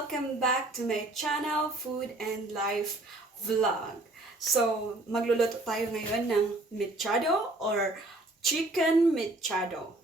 welcome back to my channel, Food and Life Vlog. So, magluluto tayo ngayon ng mechado or chicken mechado.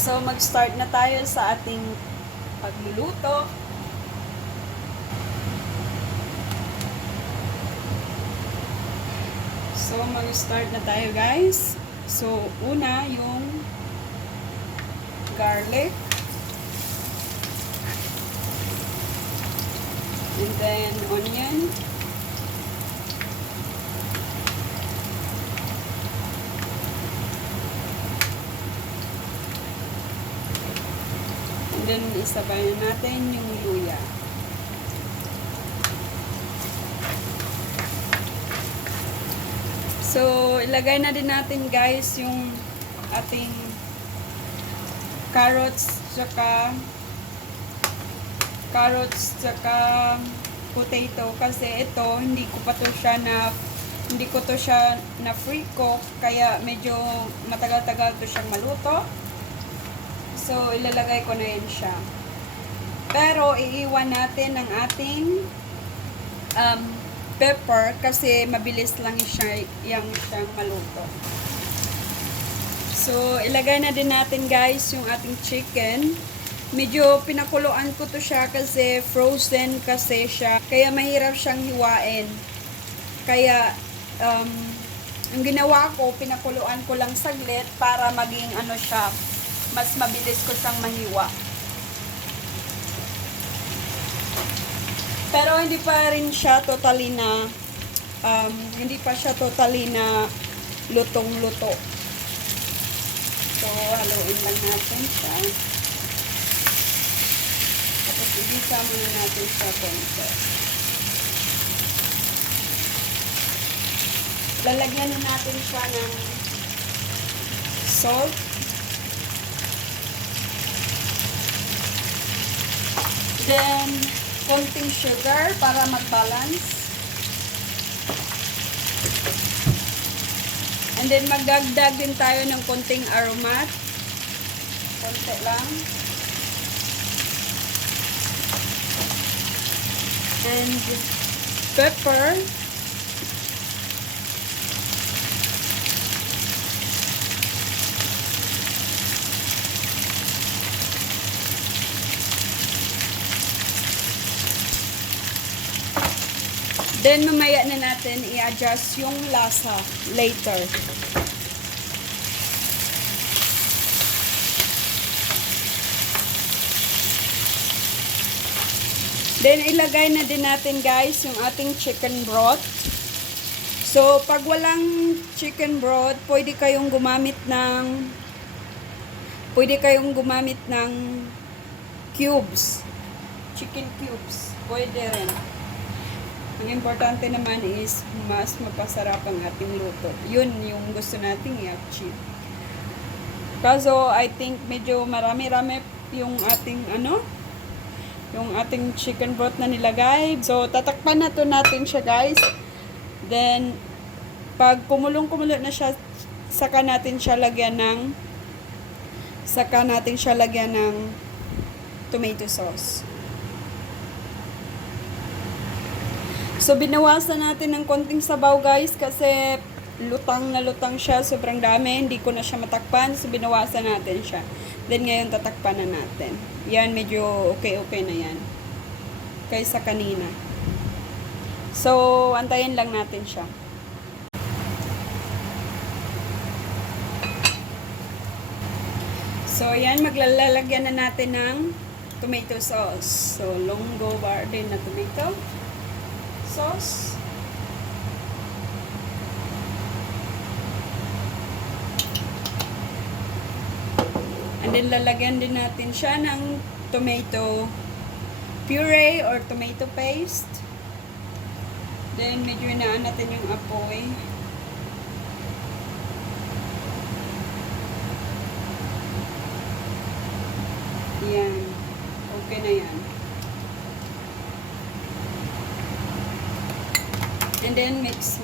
So, mag-start na tayo sa ating pagluluto. So, mag-start na tayo, guys. So, una yung garlic. And then, onion. And then, isabay na natin yung luya. So, ilagay na din natin, guys, yung ating carrots, tsaka potato. Kasi ito, hindi ko to siya na free cook, kaya medyo matagal-tagal to siyang maluto. So, ilalagay ko na yun siya. Pero, iiwan natin ang ating pepper kasi mabilis lang siyang maluto. So, ilagay na din natin, guys, yung ating chicken. Medyo pinakuluan ko to siya kasi frozen kasi siya. Kaya mahirap siyang hiwain. Kaya, ang ginawa ko, pinakuluan ko lang saglit para maging siya, mas mabilis ko siyang mahiwa. Pero hindi pa rin siya totally na lutong-luto. So, haluin lang natin siya. Tapos, ibisa muna natin siya konti. Lalagyan na natin siya ng salt. Then, konting sugar para mag-balance. And then, magdagdag din tayo ng konting aromat. Konti lang. And pepper. Then, mamaya na natin i-adjust yung lasa later. Then, ilagay na din natin, guys, yung ating chicken broth. So, pag walang chicken broth, pwede kayong gumamit ng cubes. Chicken cubes. Pwede rin. Ang importante naman is mas mapasarap ang ating luto. Yun yung gusto nating i-achieve. Kaso, I think medyo marami-rami yung ating chicken broth na nilagay. So, tatakpan na to natin siya, guys. Then, pag kumulong-kumulo na siya, saka natin siya lagyan ng tomato sauce. So, binawasan natin ng konting sabaw, guys, kasi lutang na lutang siya. Sobrang dami. Hindi ko na siya matakpan. So, binawasan natin siya. Then, ngayon, tatakpan na natin. Yan, medyo okay na yan. Kaysa kanina. So, antayin lang natin siya. So, yan, maglalagyan na natin ng tomato sauce. So, longo barden na tomato sauce. And then, lalagyan din natin siya ng tomato puree or tomato paste. Then, medyo inaan natin yung apoy. Yan. Okay na yan. And then, mix.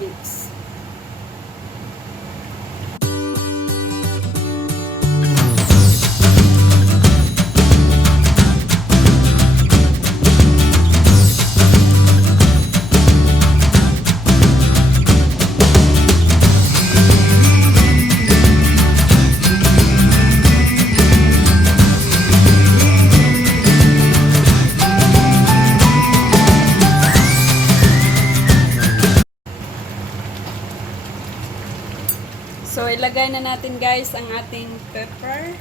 So, ilagay na natin guys ang ating pepper.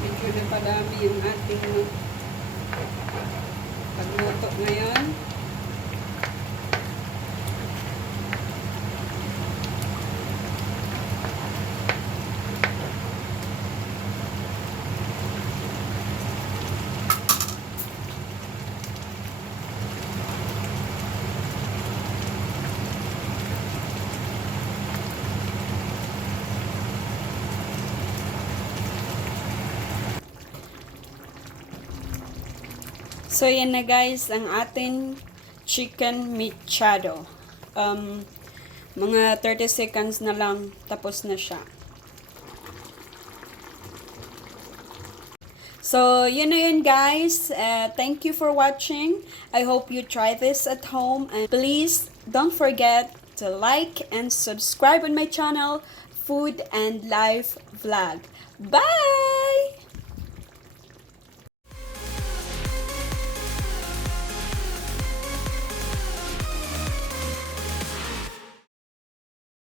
Medyo na padami yung ating pagluto ngayon. So, yan na guys, ang ating chicken mechado. Mga 30 seconds na lang, tapos na siya. So, yun na yun guys. Thank you for watching. I hope you try this at home. And please, don't forget to like and subscribe on my channel, Food and Life Vlog. Bye!